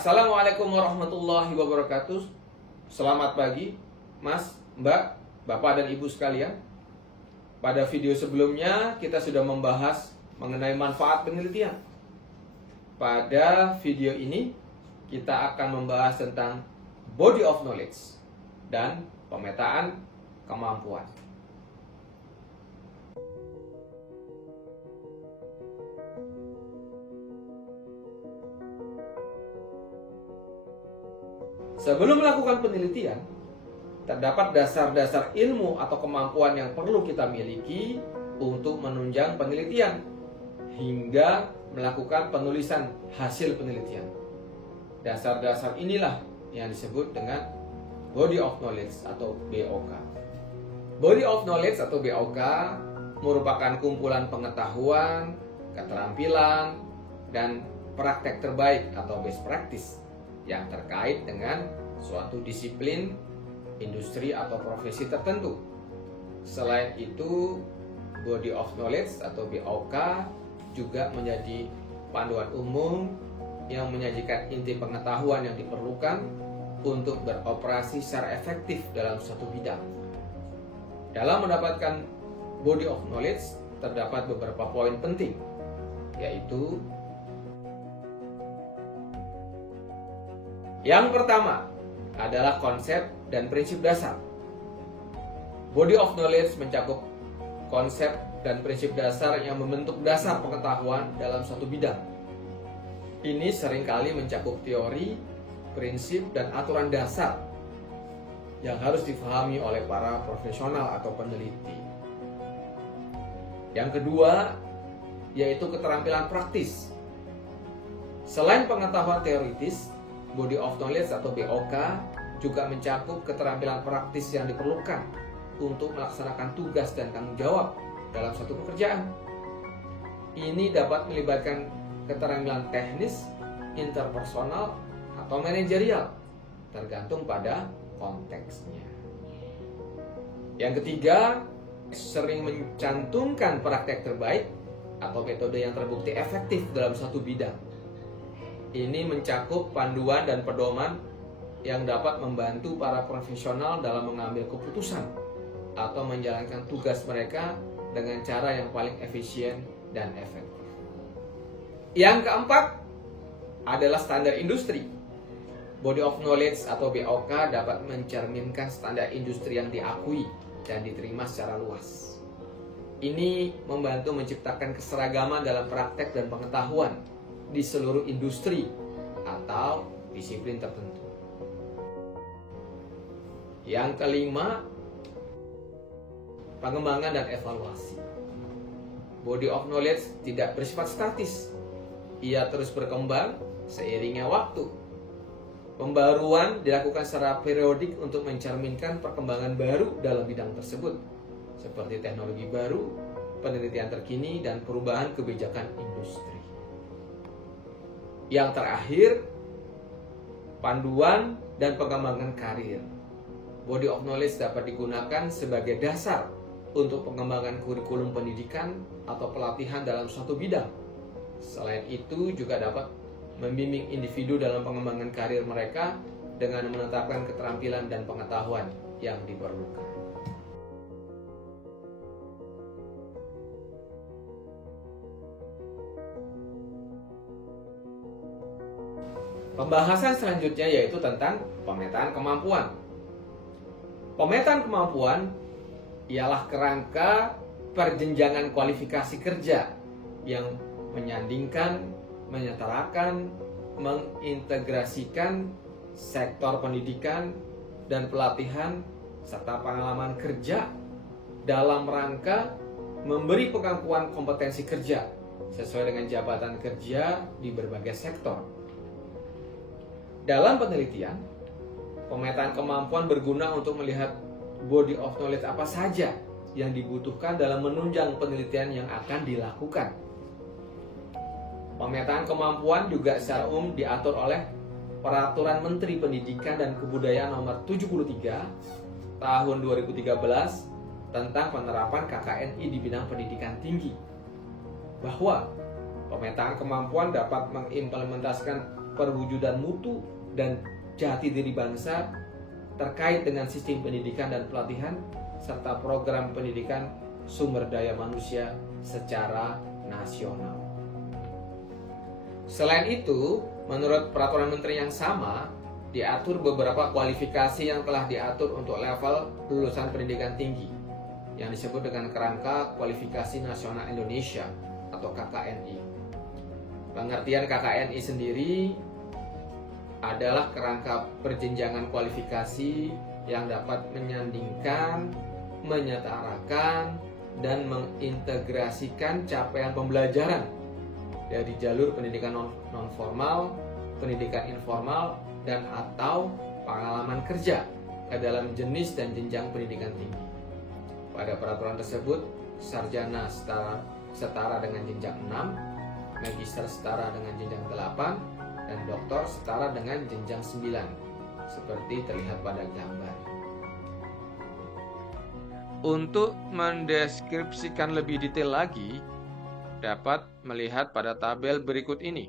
Assalamualaikum warahmatullahi wabarakatuh. Selamat pagi, Mas, Mbak, Bapak dan Ibu sekalian. Pada video sebelumnya kita sudah membahas mengenai manfaat penelitian. Pada video ini kita akan membahas tentang body of knowledge dan pemetaan kemampuan. Sebelum melakukan penelitian, terdapat dasar-dasar ilmu atau kemampuan yang perlu kita miliki untuk menunjang penelitian hingga melakukan penulisan hasil penelitian. Dasar-dasar inilah yang disebut dengan body of knowledge atau BOK. Body of knowledge atau BOK merupakan kumpulan pengetahuan, keterampilan, dan praktek terbaik atau best practice yang terkait dengan suatu disiplin, industri atau profesi tertentu. Selain itu, body of knowledge atau BOK juga menjadi panduan umum yang menyajikan inti pengetahuan yang diperlukan untuk beroperasi secara efektif dalam suatu bidang. Dalam mendapatkan body of knowledge, terdapat beberapa poin penting, yaitu yang pertama adalah konsep dan prinsip dasar. Body of knowledge mencakup konsep dan prinsip dasar yang membentuk dasar pengetahuan dalam suatu bidang. Ini seringkali mencakup teori, prinsip, dan aturan dasar yang harus difahami oleh para profesional atau peneliti. Yang kedua, yaitu keterampilan praktis. Selain pengetahuan teoritis, body of knowledge atau BOK juga mencakup keterampilan praktis yang diperlukan untuk melaksanakan tugas dan tanggung jawab dalam suatu pekerjaan. Ini dapat melibatkan keterampilan teknis, interpersonal, atau manajerial, tergantung pada konteksnya. Yang ketiga, sering mencantumkan praktek terbaik atau metode yang terbukti efektif dalam suatu bidang. Ini mencakup panduan dan pedoman yang dapat membantu para profesional dalam mengambil keputusan atau menjalankan tugas mereka dengan cara yang paling efisien dan efektif. Yang keempat adalah standar industri. Body of knowledge atau BOK dapat mencerminkan standar industri yang diakui dan diterima secara luas. Ini membantu menciptakan keseragaman dalam praktek dan pengetahuan di seluruh industri atau disiplin tertentu. Yang kelima, pengembangan dan evaluasi. Body of knowledge tidak bersifat statis. Ia terus berkembang seiringnya waktu. Pembaruan dilakukan secara periodik untuk mencerminkan perkembangan baru dalam bidang tersebut, seperti teknologi baru, penelitian terkini, dan perubahan kebijakan industri. Yang terakhir, panduan dan pengembangan karir. Body of knowledge dapat digunakan sebagai dasar untuk pengembangan kurikulum pendidikan atau pelatihan dalam suatu bidang. Selain itu, juga dapat membimbing individu dalam pengembangan karir mereka dengan menetapkan keterampilan dan pengetahuan yang diperlukan. Pembahasan selanjutnya yaitu tentang pemetaan kemampuan. Pemetaan kemampuan ialah kerangka perjenjangan kualifikasi kerja yang menyandingkan, menyetarakan, mengintegrasikan sektor pendidikan dan pelatihan serta pengalaman kerja dalam rangka memberi pengakuan kompetensi kerja sesuai dengan jabatan kerja di berbagai sektor. Dalam penelitian, pemetaan kemampuan berguna untuk melihat body of knowledge apa saja yang dibutuhkan dalam menunjang penelitian yang akan dilakukan. Pemetaan kemampuan juga secara umum diatur oleh Peraturan Menteri Pendidikan dan Kebudayaan Nomor 73 Tahun 2013 tentang penerapan KKNI di bidang pendidikan tinggi, bahwa pemetaan kemampuan dapat mengimplementasikan perwujudan mutu dan jati diri bangsa terkait dengan sistem pendidikan dan pelatihan serta program pendidikan sumber daya manusia secara nasional. Selain itu, menurut peraturan menteri yang sama, diatur beberapa kualifikasi yang telah diatur untuk level lulusan pendidikan tinggi yang disebut dengan Kerangka Kualifikasi Nasional Indonesia atau KKNI. Pengertian KKNI sendiri adalah kerangka perjenjangan kualifikasi yang dapat menyandingkan, menyetarakan, dan mengintegrasikan capaian pembelajaran dari jalur pendidikan non-formal, pendidikan informal, dan atau pengalaman kerja ke dalam jenis dan jenjang pendidikan tinggi. Pada peraturan tersebut, sarjana setara dengan jenjang 6, magister setara dengan jenjang 8, dan doktor setara dengan jenjang 9, seperti terlihat pada gambar. Untuk mendeskripsikan lebih detail lagi, dapat melihat pada tabel berikut ini.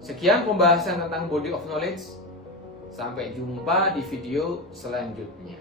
Sekian pembahasan tentang Body of Knowledge. Sampai jumpa di video selanjutnya.